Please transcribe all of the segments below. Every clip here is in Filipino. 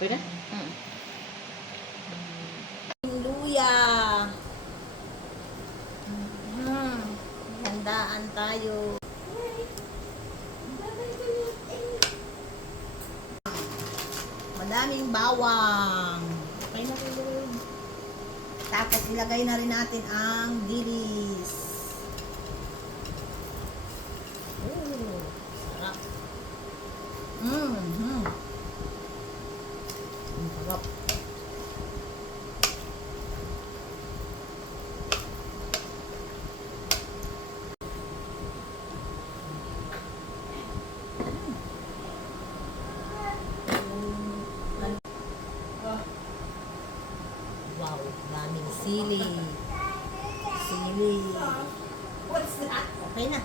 Pwede? Luya. Handaan tayo. Madaming bawang. Okay na rin. Tapos ilagay na rin natin ang dilis. Oh, sarap. Ang sarap. Wow, daming sili. Sili. What's that? Okay na.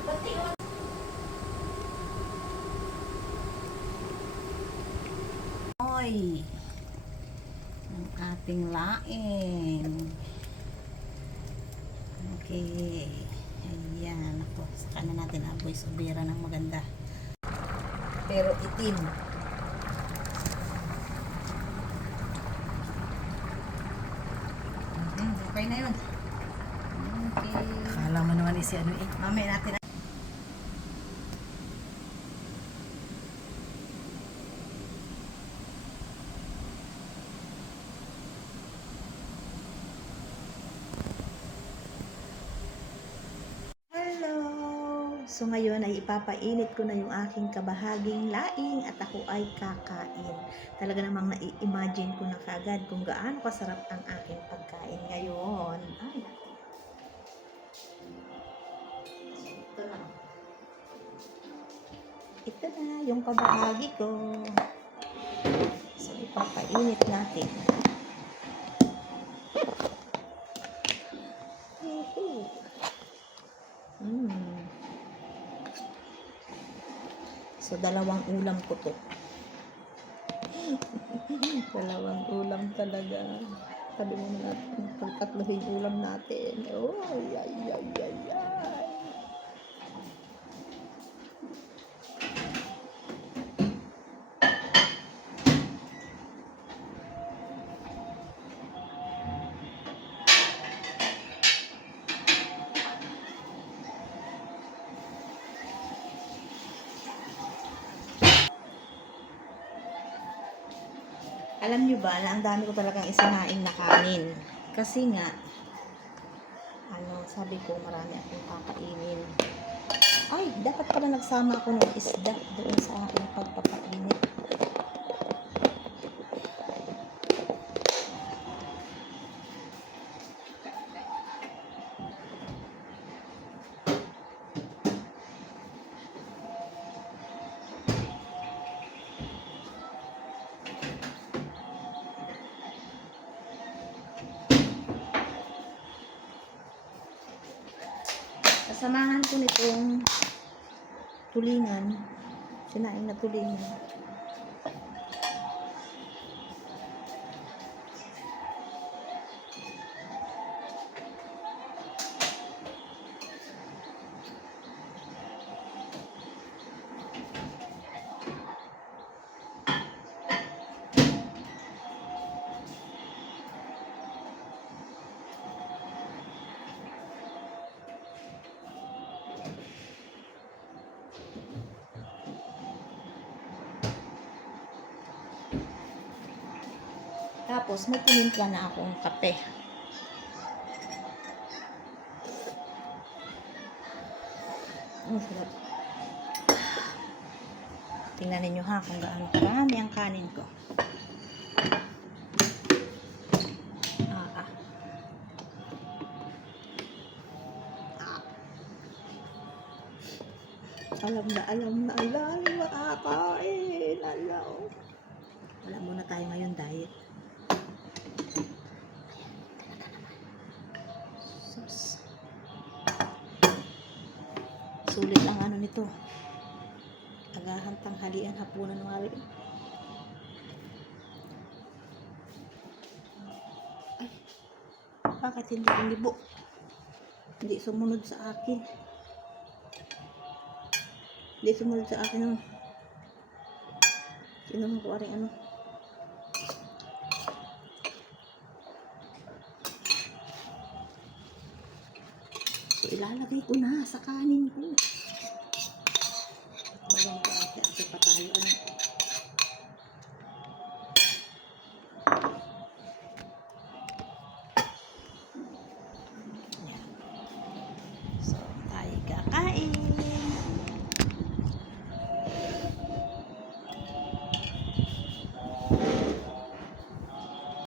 Oy. Ang ating laing. Okay. Ayan. Ako, saka na natin aboy sobera ng maganda. Pero itim. Okay na yun. Okay. Akala mo naman isi ano eh. Mamaya natin. Hello! So ngayon ay ipapainit ko na yung aking kabahaging laing at ako ay kakain. Talaga namang nai-imagine ko na kagad kung gaano kasarap ang aking pagkain ngayon. Ay, ito na. Ito na yung kabahagi ko. So ipapainit natin. So, dalawang ulam ko to. Dalawang ulam talaga. Sabi mo natin, pagtatluhin ulam natin. Oh, ay, ay, ay, ay, ay. Alam nyo ba na ang dami ko talagang isinaing na kanin? Kasi nga, sabi ko marami akong kakainin. Ay, dapat pala nagsama ako ng isda doon sa aking pagpapainit. Kasamahan ko nitong tulingan, sinaing na tulingan. Tapos, may tinimpla na akong kape. Ang sarap. Tingnan ninyo ha kung gaano karami ang kanin ko. Alam na makakain. Alam. Wala muna tayo ngayon diet. Sulit ang ano nito. Agahan, tanghalian, hapunan, wali. Ay, bakit hindi libo? Hindi sumunod sa akin. Hindi sumunod sa akin. Kinuha ko rin ano. So, ilalagay ko na sa kanin ko. Hanggang ate-ate pa tayo. Ano? Yan. So, tayo kakain.